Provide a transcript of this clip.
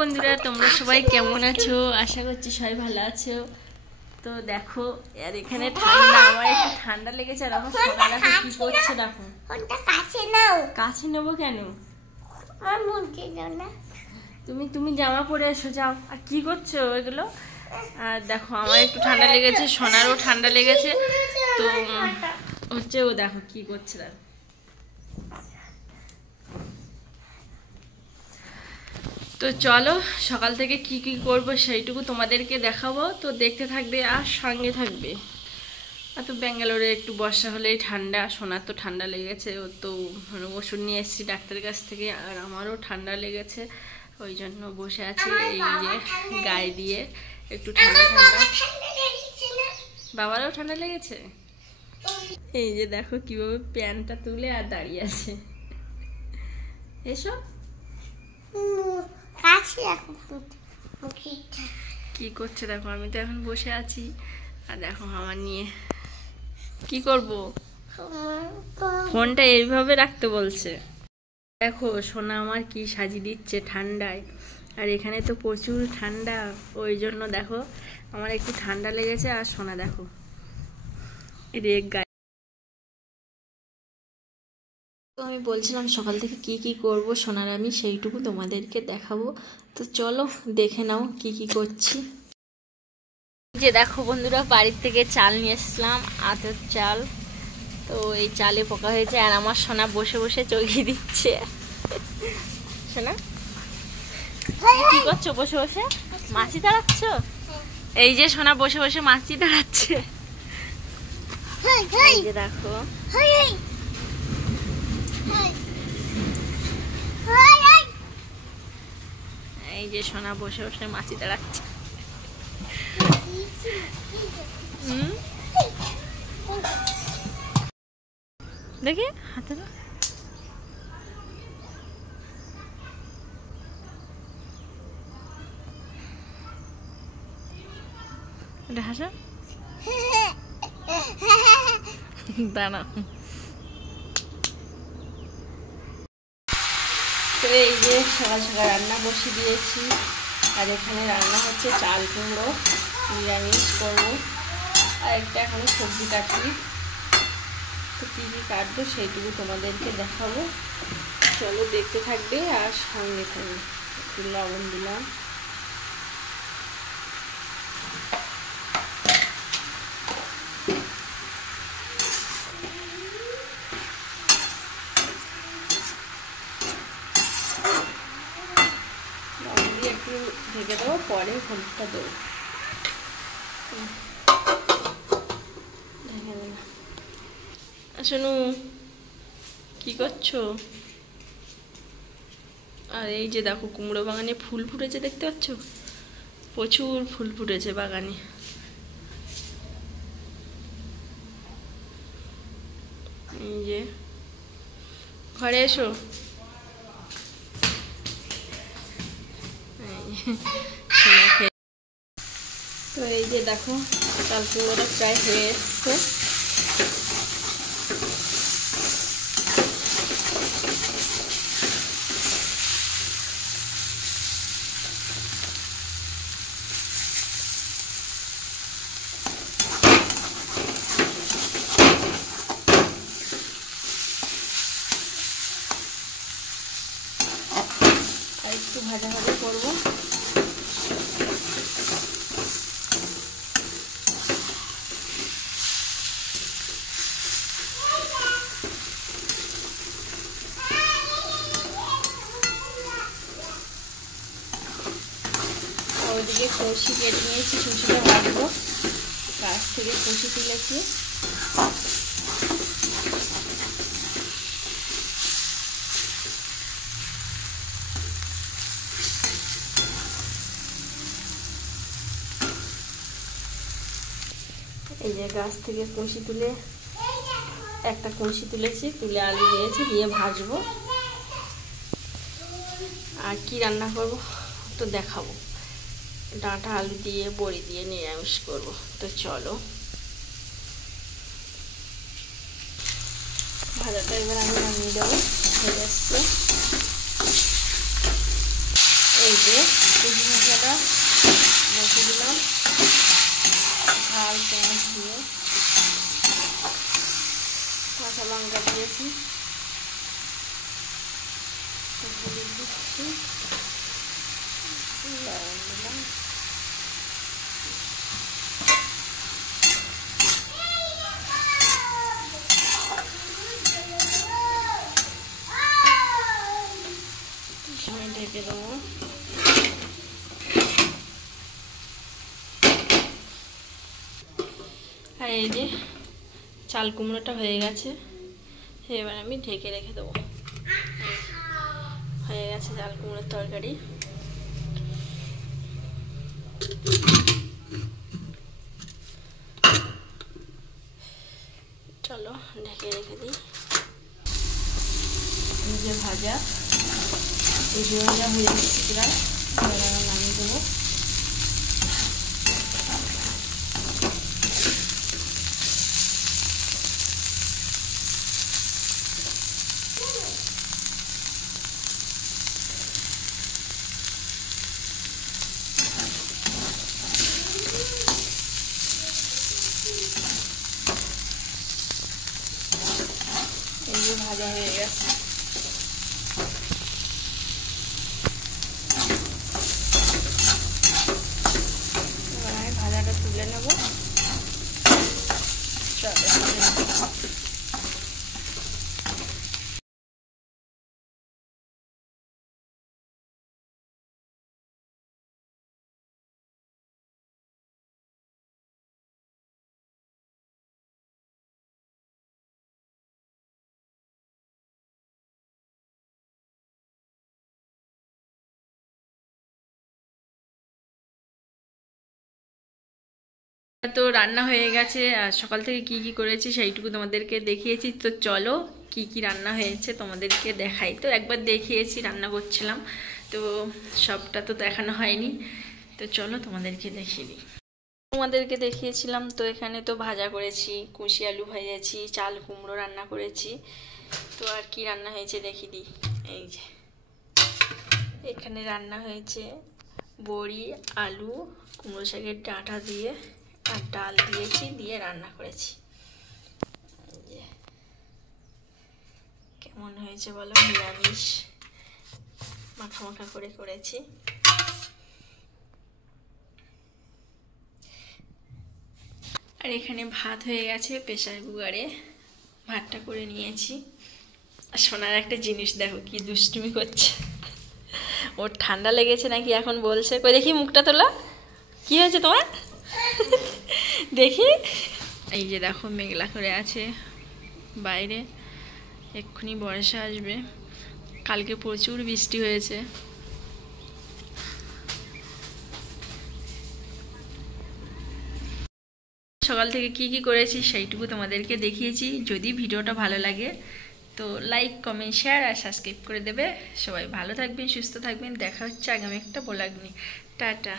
বন্ধুরা, তোমরা সবাই কেমন আছো? আশা করছি সবাই ভালো আছো। তো দেখো, আর এখানে ঠান্ডা, আমার একটু ঠান্ডা লেগেছে। আর আমার সোনা দেখো কি করছে, দেখো। কাছে নেবো কেন? তুমি জামা পরে এসো, যাও। আর কি করছো এগুলো? আর দেখো, আমার একটু ঠান্ডা লেগেছে, সোনারও ঠান্ডা লেগেছে। তো হচ্ছে ও দেখো কি করছে, দেখো। তো চলো, সকাল থেকে কি কি করব সেইটুকু তোমাদেরকে দেখাবো। তো দেখতে থাকবে আর সঙ্গে থাকবে। আর তো ব্যাঙ্গালোরে একটু বর্ষা হলেই ঠান্ডা, সোনার তো ঠান্ডা লেগেছে। ও তো ওষুধ নিয়ে এসেছি ডাক্তারের কাছ থেকে, আর আমারও ঠান্ডা লেগেছে। ওই জন্য বসে আছি এই যে গায়ে দিয়ে একটু ঠান্ডা ঠান্ডা। বাবারও ঠান্ডা লেগেছে। এই যে দেখো কিভাবে প্যান্টটা তুলে আর দাঁড়িয়ে আছে। এসো। কি করছে দেখো, আমি তো এখন বসে আছি। আর দেখো আমার নিয়ে কি করব, ফোনটা এইভাবে রাখতে বলছে। দেখো সোনা আমার কি সাজিয়ে দিচ্ছে ঠান্ডায়। আর এখানে তো প্রচুর ঠান্ডা, ওই জন্য দেখো আমার একটু ঠান্ডা লেগেছে। আর সোনা দেখো রেগ গায়ে। তো আমি বলছিলাম সকাল থেকে কি কি করব সোনার, আমি সেইটুকু তোমাদেরকে দেখাবো। তো চলো দেখে নাও কি কি করছি। যে দেখো বন্ধুরা, বাড়ির থেকে চাল নিয়ে এসলাম, আতর চাল। তো এই চালে পোকা হয়েছে, আর আমার সোনা বসে বসে চগিয়ে দিচ্ছে। সোনা কি করছো বসে বসে? মাছি তাড়াচ্ছ? এই যে সোনা বসে বসে মাছি তাড়াচ্ছে। এই যে দেখো, এই যে সোনা বসে বসে মাছি তাড়াচ্ছে। দেখি হাতে দাও। হাসা দাঁড়া। তো এই যে সকাল সকাল রান্না বসিয়ে দিয়েছি। আর এখানে রান্না হচ্ছে চাল কুমড়ো, নিরামিষ করবো। আর একটা এখনো সবজি কাটি। তো কী কী কাটবো সেইটুকু তোমাদেরকে দেখাবো। চলো দেখতে থাকবে আর সঙ্গে থাকবে। একটু লবণ দিলাম। লবণ দিয়ে একটু ঢেকে দেবো, পরে হলুদটা দেবো। ঢেকে দেবো। শোনো কি করছো? আর এই যে দেখো কুমড়ো বাগানে ফুল ফুটেছে, দেখতে পাচ্ছ? প্রচুর ফুল ফুটেছে বাগানে। এই যে ঘরে এসো। তো এই যে দেখো চাল কুমড়োটা প্রায় হয়ে এসছে। একটু ভাজা ভাজা করবো। ওইদিকে কষি কেটে নিয়েছি, কষিটা ভাজবো। গাছ থেকে কষি তুলেছি। এই যে গাছ থেকে কষি তুলে, একটা কষি তুলেছি, তুলে আলু দিয়েছি, দিয়ে ভাজবো। আর কি রান্না করব তো দেখাবো। ডাঁটা আলু দিয়ে বড়ি দিয়ে নিরামিষ করব। তো চলো ভাজাটা এবার আমি নামিয়ে দেবো, হয়ে যাচ্ছে। এই যে কুচি মশলাটা বসে দিলাম, ঝাল পেঁয়াজ দিয়ে, কাঁচা লঙ্কা দিয়েছি, হলুদ দিচ্ছি, লবণ দিলাম, সময় ঢেকে দেবো। আর এই যে চাল কুমড়োটা হয়ে গেছে, এবার আমি ঢেকে রেখে দেবো। হয়ে গেছে চাল কুমড়োর তরকারি। চলো ঢেকে রেখে দিই। এই যে ভাজা, এই যে ভাজা হয়ে যাচ্ছে প্রায়, এবার নামিয়ে দেবো। এই যে ভাজা হয়ে গেছে, এবার আমি ভাজাটা তুলে নেব। চলো তো রান্না হয়ে গেছে, আর সকাল থেকে কি কি করেছি সেইটুকু তোমাদেরকে দেখিয়েছি। তো চলো কি কি রান্না হয়েছে তোমাদেরকে দেখাই। তো একবার দেখিয়েছি রান্না করছিলাম, তো সবটা তো দেখানো হয়নি, তো চলো তোমাদেরকে দেখিয়ে দিই। তোমাদেরকে দেখিয়েছিলাম, তো এখানে তো ভাজা করেছি, কুশি আলু ভেজেছি, চাল কুমড়ো রান্না করেছি। তো আর কি রান্না হয়েছে দেখিয়ে দিই। এই যে এখানে রান্না হয়েছে বড়ি, আলু, কুমড়ো শাকের ডাঁটা দিয়ে আর ডাল দিয়েছি, দিয়ে রান্না করেছি। কেমন হয়েছে বলো, নিরামিষ মাখা মাখা করে করেছি। আর এখানে ভাত হয়ে গেছে প্রেসার কুকারে, ভাতটা করে নিয়েছি। আর সোনার একটা জিনিস দেখো কি দুষ্টুমি করছে, ওর ঠান্ডা লেগেছে নাকি এখন বলছে। কই দেখি মুখটা তোলা, কি হয়েছে তোমার দেখি। এই যে দেখো মেঘলা করে আছে বাইরে, এক্ষুনি বর্ষা আসবে। কালকে প্রচুর বৃষ্টি হয়েছে। সকাল থেকে কি কি করেছি সেইটুকু তোমাদেরকে দেখিয়েছি। যদি ভিডিওটা ভালো লাগে তো লাইক, কমেন্ট, শেয়ার আর সাবস্ক্রাইব করে দেবে। সবাই ভালো থাকবেন, সুস্থ থাকবেন। দেখা হচ্ছে আগামী একটা ব্লগ নিয়ে। টাটা।